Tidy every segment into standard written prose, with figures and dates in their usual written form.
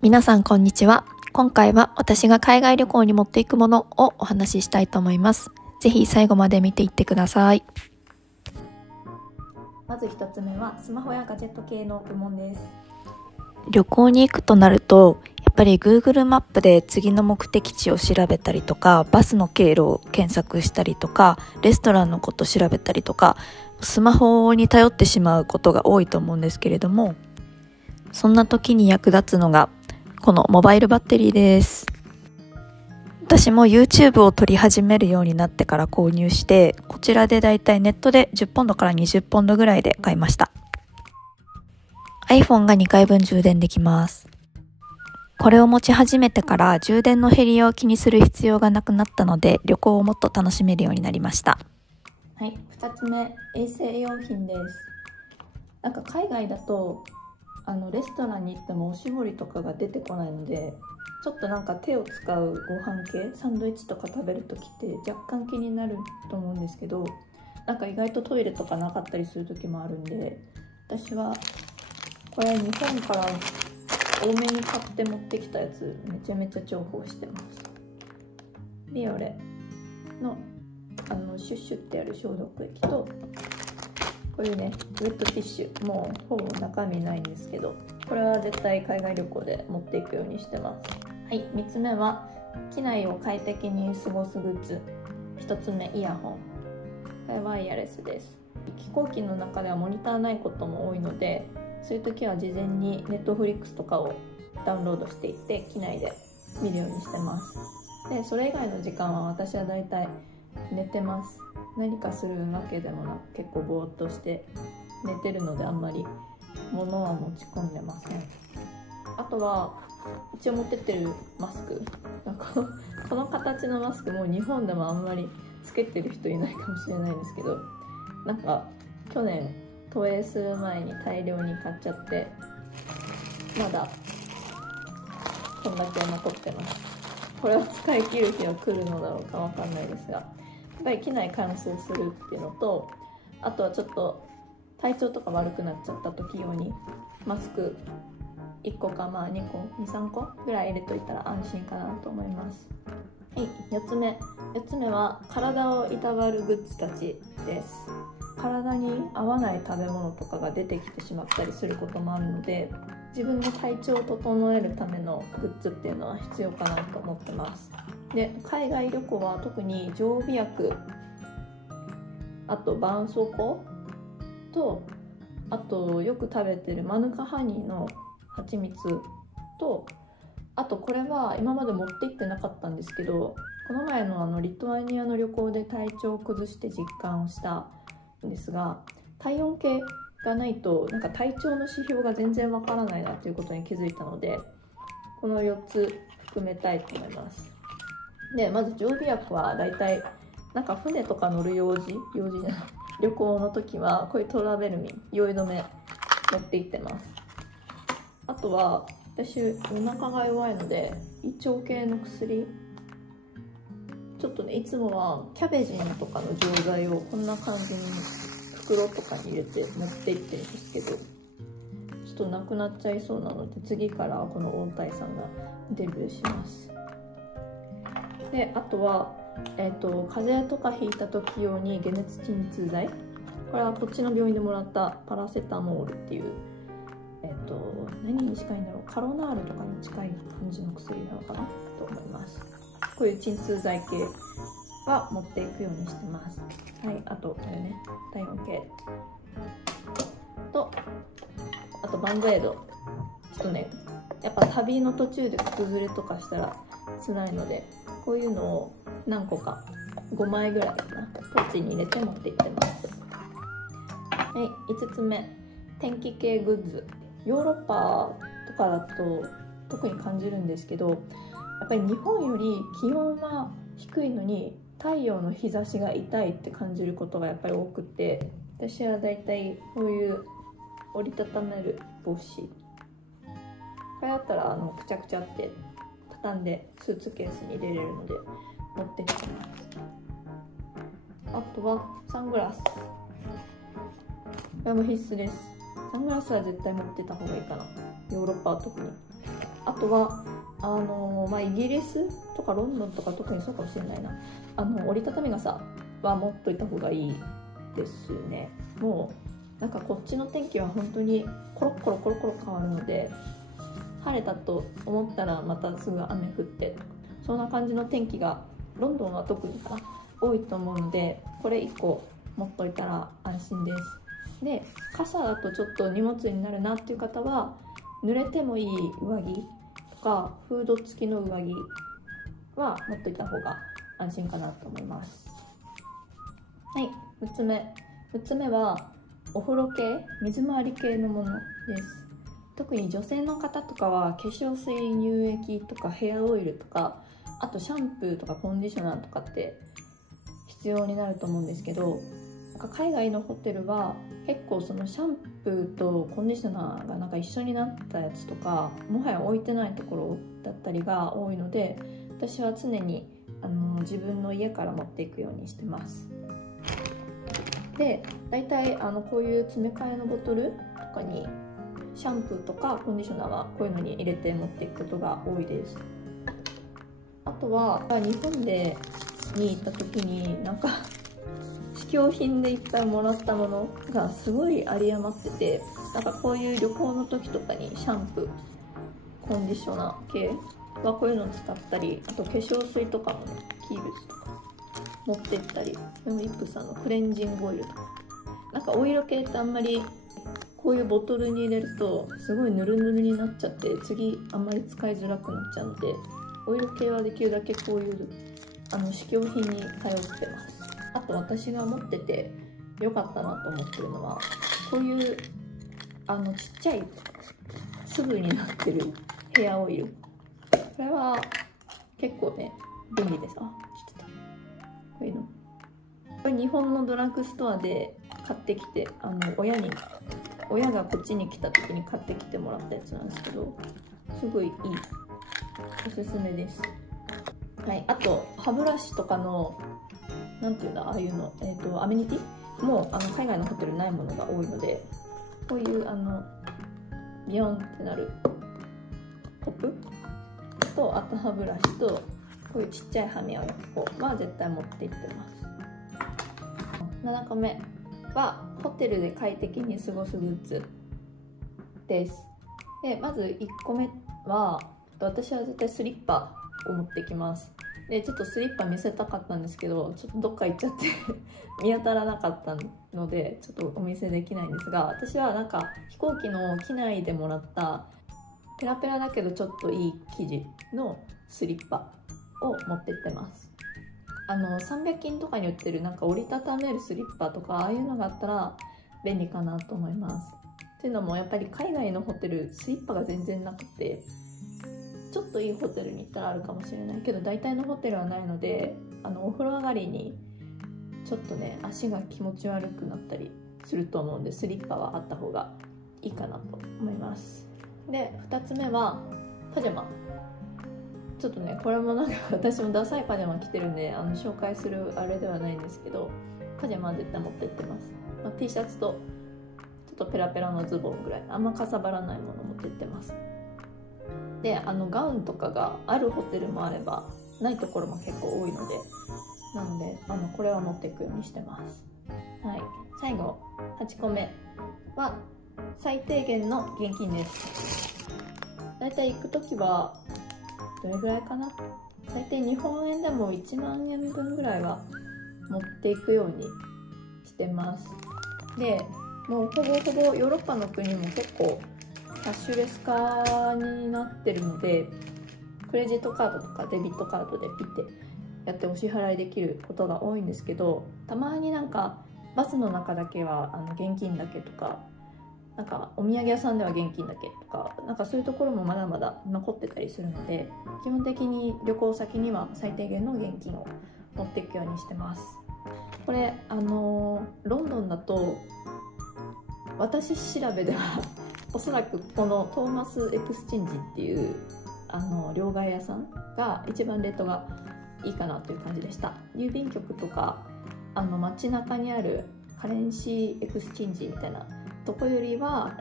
皆さんこんにちは。今回は私が海外旅行に持っていくものをお話ししたいと思います。ぜひ最後まで見ていってください。まず一つ目はスマホやガジェット系の部門です。旅行に行くとなると、やっぱり Google マップで次の目的地を調べたりとか、バスの経路を検索したりとか、レストランのことを調べたりとか、スマホに頼ってしまうことが多いと思うんですけれども、そんな時に役立つのがこのモバイルバッテリーです。私も YouTube を撮り始めるようになってから購入して、こちらでだいたいネットで10ポンドから20ポンドぐらいで買いました。iPhone が2回分充電できます。これを持ち始めてから充電の減りを気にする必要がなくなったので、旅行をもっと楽しめるようになりました。はい、2つ目、衛生用品です。海外だとレストランに行ってもおしぼりとかが出てこないので、ちょっと手を使うご飯系サンドイッチとか食べるときって若干気になると思うんですけど、意外とトイレとかなかったりする時もあるんで、私はこれ日本から多めに買って持ってきたやつめちゃめちゃ重宝してます。ビオレのシュッシュってやる消毒液と、こういうねウェットティッシュ、もうほぼ中身ないんですけど、これは絶対海外旅行で持っていくようにしてます。はい、3つ目は機内を快適に過ごすグッズ。1つ目、イヤホン。これワイヤレスです。飛行機の中ではモニターないことも多いので、そういう時は事前に Netflix とかをダウンロードしていって機内で見るようにしてます。でそれ以外の時間は私はだいたい寝てます。何かするわけでもなく、結構ぼーっとして寝てるので、あんまり物は持ち込んでません。あとは一応持ってってるマスク、この形のマスクもう日本でもあんまりつけてる人いないかもしれないんですけど、去年投影する前に大量に買っちゃって、まだこんだけ残ってます。これを使い切る日は来るのだろうかわかんないですが、やっぱり機内乾燥するっていうのと、あとはちょっと体調とか悪くなっちゃった時用にマスク1個か2個23個ぐらい入れといたら安心かなと思います。はい、4つ目は体をいたわるグッズたちです。体に合わない食べ物とかが出てきてしまったりすることもあるので、自分の体調を整えるためのグッズっていうのは必要かなと思ってます。で海外旅行は特に常備薬、あと絆創膏と、あとよく食べてるマヌカハニーの蜂蜜と、あとこれは今まで持って行ってなかったんですけど、この前のリトアニアの旅行で体調を崩して実感したんですが、体温計がないと体調の指標が全然わからないなということに気づいたので、この4つ含めたいと思います。でまず常備薬はだいたい船とか乗る用事じゃない旅行の時はこういうトラベルミン、酔い止め持って行ってます。あとは私お腹が弱いので胃腸系の薬、ちょっとねいつもはキャベジンとかの錠剤をこんな感じに袋とかに入れて持って行ってるんですけど、ちょっとなくなっちゃいそうなので、次からはこの大谷さんがデビューします。であとは風邪とかひいた時用に解熱鎮痛剤、これはこっちの病院でもらったパラセタモールっていう何に近いんだろう、カロナールとかに近い感じの薬なのかなと思います。こういう鎮痛剤系は持っていくようにしてます。はい、あとこれね、体温計と、あとバンドエイド。ちょっとねやっぱ旅の途中で靴ずれとかしたら辛いので、こういうのを何個か5枚ぐらいかな、ポーチに入れて持っていってます。はい、5つ目、天気系グッズ。ヨーロッパとかだと特に感じるんですけど、やっぱり日本より気温は低いのに太陽の日差しが痛いって感じることがやっぱり多くて、私はだいたいこういう折りたためる帽子、これだったらくちゃくちゃって畳んでスーツケースに入れれるので持ってきてます。あとはサングラス、これも必須です。サングラスは絶対持ってた方がいいかな、ヨーロッパは特に。あとはイギリスとかロンドンとか特にそうかもしれないな、折りたたみ傘は持っといた方がいいですね。もうなんかこっちの天気は本当にコロコロコロコロ変わるので、晴れたと思ったらまたすぐ雨降って、そんな感じの天気がロンドンは特にかな多いと思うので、これ1個持っといたら安心です。で、傘だとちょっと荷物になるなっていう方は、濡れてもいい上着とかフード付きの上着は持っといた方が安心かなと思います。はい、6つ目はお風呂系、水回り系のものです。特に女性の方とかは化粧水、乳液とかヘアオイルとか、あとシャンプーとかコンディショナーとかって必要になると思うんですけど、なんか海外のホテルは結構そのシャンプーとコンディショナーがなんか一緒になったやつとか、もはや置いてないところだったりが多いので、私は常に自分の家から持っていくようにしてます。で、大体こういう詰め替えのボトルとかにシャンプーとかコンディショナーはこういうのに入れて持っていくことが多いです。あとは日本に行った時になんか試供品でいっぱいもらったものがすごい有り余ってて、なんかこういう旅行の時とかにシャンプー、コンディショナー系はこういうのを使ったり、あと化粧水とかもね、キーブスとか持って行ったり、フェムリップさんのクレンジングオイルとか、なんかオイル系ってあんまりこういうボトルに入れるとすごいヌルヌルになっちゃって、次あんまり使いづらくなっちゃうので、オイル系はできるだけこういう試供品に頼ってます。あと私が持ってて良かったなと思ってるのは、こういうちっちゃい粒になってるヘアオイル、これは結構ね便利です。こういうの、これ日本のドラッグストアで買ってきて、親がこっちに来た時に買ってきてもらったやつなんですけど、すごいいい、おすすめです。はい、あと歯ブラシとかのなんていうんだ、ああいうの、アメニティも海外のホテルないものが多いので、こういうビヨンってなるコップと、あと歯ブラシと、こういうちっちゃい歯磨き粉は絶対持って行ってます。7個目はホテルで快適に過ごすグッズです。で、まず1個目は、私は絶対スリッパを持ってきます。で、ちょっとスリッパ見せたかったんですけど、ちょっとどっか行っちゃって見当たらなかったのでちょっとお見せできないんですが、私はなんか飛行機の機内でもらったペラペラだけどちょっといい生地のスリッパを持ってってます。300均とかに売ってるなんか折りたためるスリッパとか、ああいうのがあったら便利かなと思います。っていうのもやっぱり海外のホテルスリッパが全然なくて、ちょっといいホテルに行ったらあるかもしれないけど、大体のホテルはないので、お風呂上がりにちょっとね足が気持ち悪くなったりすると思うんで、スリッパはあった方がいいかなと思います。で、2つ目はパジャマ。ちょっとねこれもなんか私もダサいパジャマ着てるんで紹介するあれではないんですけど、パジャマは絶対持ってってます。T シャツとちょっとペラペラのズボンぐらい、あんまかさばらないもの持ってってます。で、ガウンとかがあるホテルもあればないところも結構多いので、これは持っていくようにしてます。はい、最後8個目は最低限の現金です。だいたい行く時はどれぐらいかな、最低日本円でも1万円分ぐらいは持っていくようにしてます。で、もうほぼほぼヨーロッパの国も結構キャッシュレス化になってるので、クレジットカードとかデビットカードでピッてやってお支払いできることが多いんですけど、たまになんかバスの中だけは現金だけとか、なんかお土産屋さんでは現金だけとか、なんかそういうところもまだまだ残ってたりするので、基本的に旅行先には最低限の現金を持っていくようにしてます。これロンドンだと私調べではおそらくこのトーマスエクスチェンジっていう両替屋さんが一番レートがいいかなという感じでした。郵便局とか街中にあるカレンシーエクスチェンジみたいなとこよりは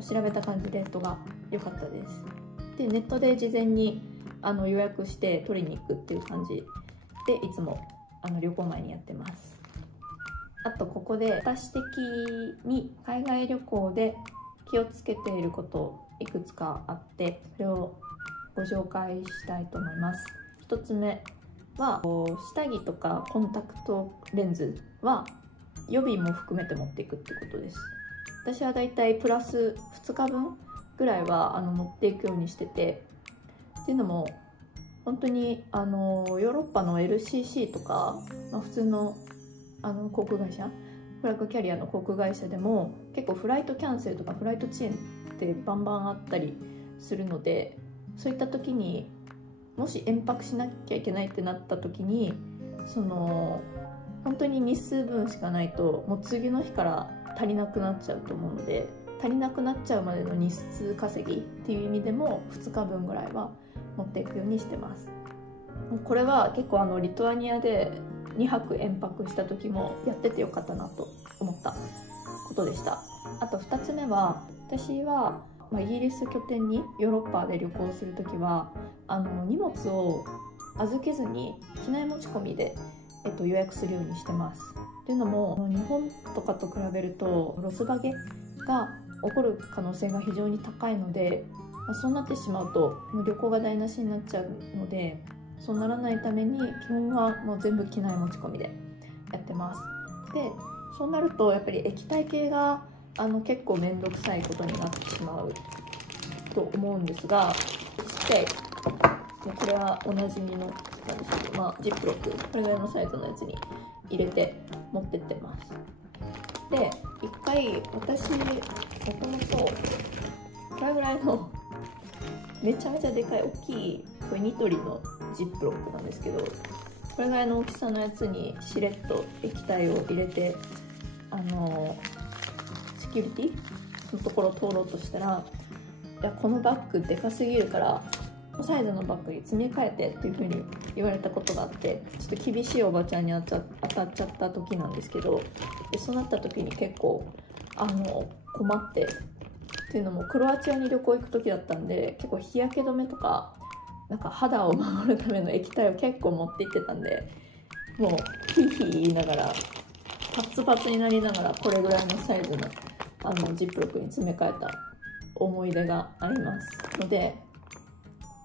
調べた感じレートが良かったです。でネットで事前に予約して取りに行くっていう感じでいつも旅行前にやってます。あとここで私的に海外旅行で気をつけていることいくつかあって、それをご紹介したいと思います。1つ目は下着とかコンタクトレンズは予備も含めて持っていくってことです。私はだいたいプラス2日分ぐらいは持っていくようにしてて、っていうのも本当にヨーロッパの LCC とか、普通の航空会社、フラッグキャリアの航空会社でも結構フライトキャンセルとかフライト遅延ってバンバンあったりするので、そういった時にもし延泊しなきゃいけないってなった時に本当に日数分しかないともう次の日から足りなくなっちゃうと思うので、足りなくなっちゃうまでの日数稼ぎっていう意味でも2日分ぐらいは持っていくようにしてます。これは結構リトアニアで2泊延泊した時もやっててよかったなと思ったことでした。あと2つ目は、私はイギリス拠点にヨーロッパで旅行する時は荷物を預けずに機内持ち込みで、予約するようにしてます。っていうのも日本とかと比べるとロスバゲが起こる可能性が非常に高いので、そうなってしまうともう旅行が台無しになっちゃうので、そうならないために基本はもう全部機内持ち込みでやってます。でそうなるとやっぱり液体系が結構面倒くさいことになってしまうと思うんですが、ちっちゃいこれはおなじみのなんですけど、ジップロック、これぐらいのサイズのやつに入れて持ってってます。で一回私もともとこれぐらいのめちゃめちゃでかい大きい、これニトリのジップロックなんですけど、これぐらいの大きさのやつにしれっと液体を入れてセキュリティのところを通ろうとしたら、いやこのバッグでかすぎるからサイズのバッグに積み替えてっていう風に言われたことがあって、ちょっと厳しいおばちゃんに当たっちゃった時なんですけど、でそうなった時に結構困って、っていうのもクロアチアに旅行行く時だったんで、結構日焼け止めとかなんか肌を守るための液体を結構持って行ってたんで、もうヒーヒー言いながらパツパツになりながらこれぐらいのサイズのジップロックに詰め替えた思い出がありますので、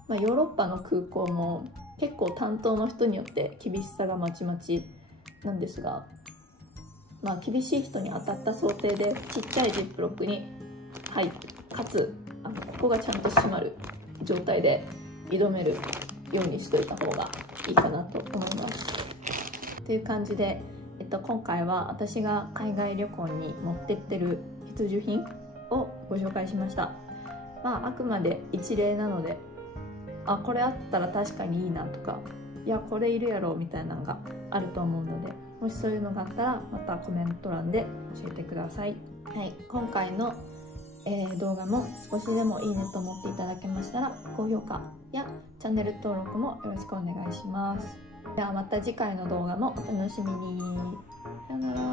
ヨーロッパの空港も結構担当の人によって厳しさがまちまちなんですが、厳しい人に当たった想定でちっちゃいジップロックに入って、かつここがちゃんと閉まる状態で挑めるようにしといた方がいいかなと思います。という感じで、今回は私が海外旅行に持ってってる必需品をご紹介しました。あくまで一例なので、これあったら確かにいいなとか、いやこれいるやろみたいなのがあると思うので、もしそういうのがあったらまたコメント欄で教えてください。はい、今回の、動画も少しでもいいねと思っていただけましたら高評価やチャンネル登録もよろしくお願いします。ではまた次回の動画もお楽しみに。さよなら。